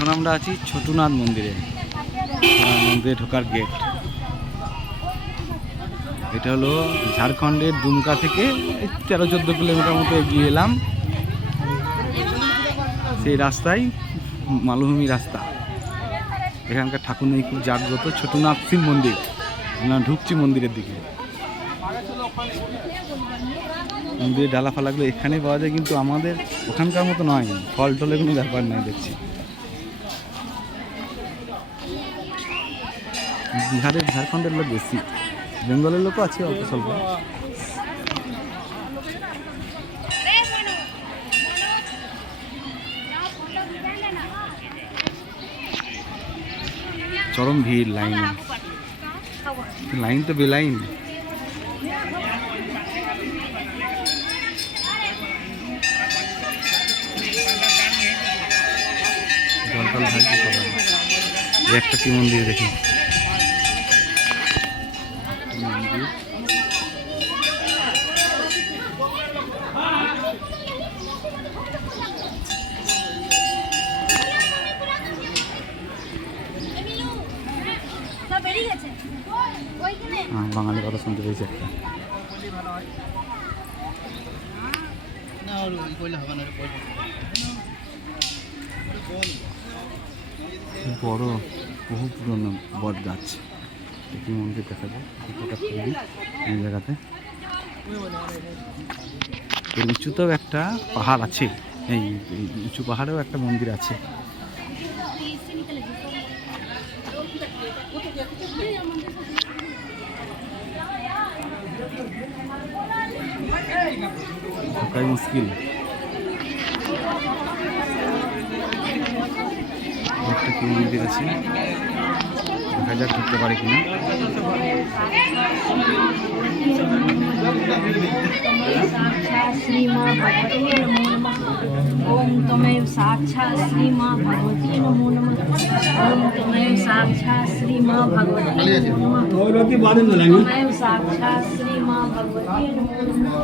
এখন আমরা আছি ছোটনাথ মন্দিরে, মন্দিরে ঢোকার গেট। এটা হলো ঝাড়খণ্ডের দুমকা থেকে 13-14 কিলোমিটার মতো এগিয়ে এলাম। সেই রাস্তায় মালভূমি রাস্তা। এখানকার ঠাকুর নেই খুব জাগ্রত, ছোটনাথ শিব মন্দির। আমরা ঢুকছি মন্দিরের দিকে। মন্দিরের ডালা ফালাগুলো এখানে পাওয়া যায়, কিন্তু আমাদের ওখানকার মতো নয়, ফল টলের কোনো ব্যাপার নেই দেখছি। বিহারের ঝাড়খণ্ডের লোক বেশি, বেঙ্গলের লোকও আছে অল্প স্বল্প। চরম ভিড়, লাইন তো বেলাইন। জলটল ঢালছে সবাই। একটা কি মন্দির দেখি, বাঙালি কথা শুনতে পেয়েছি একটা। বড় বহু পুরনো বট গাছ, একটি মন্দির দেখা যায় এই জায়গাতে। এর উঁচুতেও একটা পাহাড় আছে, এই উঁচু পাহাড়েও একটা মন্দির আছে। ঢোকাই মুশকিল। একটা কি মন্দির আছে, দেখা যাক ঢুকতে পারে কিনা। श्री माँ भगवती नमो नमः। ओम तमेव साक्षात् श्री माँ भगवती नमो नमः। ओम तमेव साक्षात् श्री माँ भगवती नमो नमः। तमेव साक्षात् श्री माँ भगवती नमो नमः।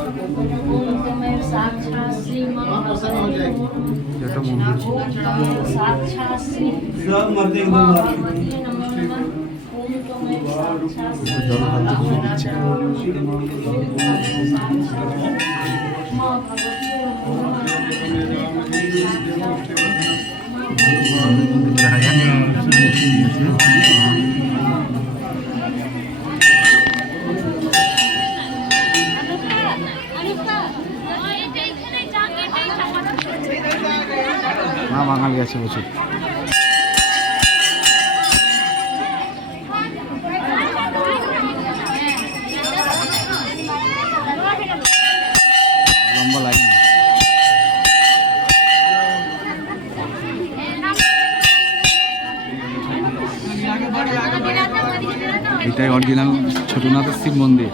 ओम तमेव साक्षात् श्री माँ भगवती नमो नमः। ओम तमेव साक्षात् श्री माँ भगवती नमो नमः। জল ঢালতে বলে দিচ্ছে। দেখা যাক। মা বাঙালি আছে প্রচুর। লম্বা লাইন। এটাই অরিজিনাল ছোটনাথের শিব মন্দির।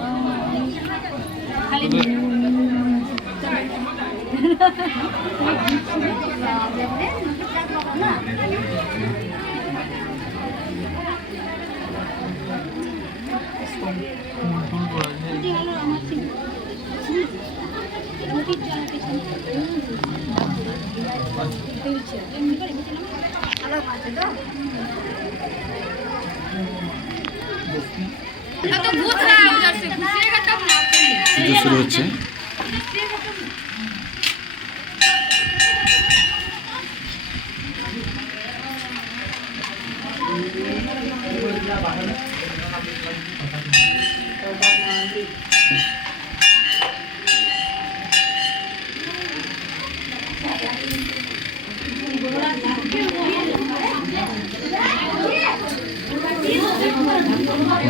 শুরু হচ্ছে।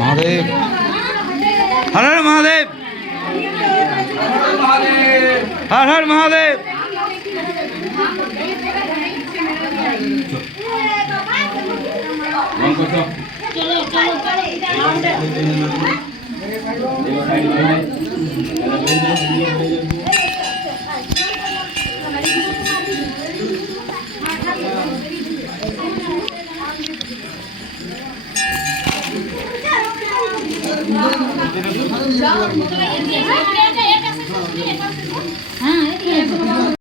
महादेव, हर हर महादेव, हर हर महादेव।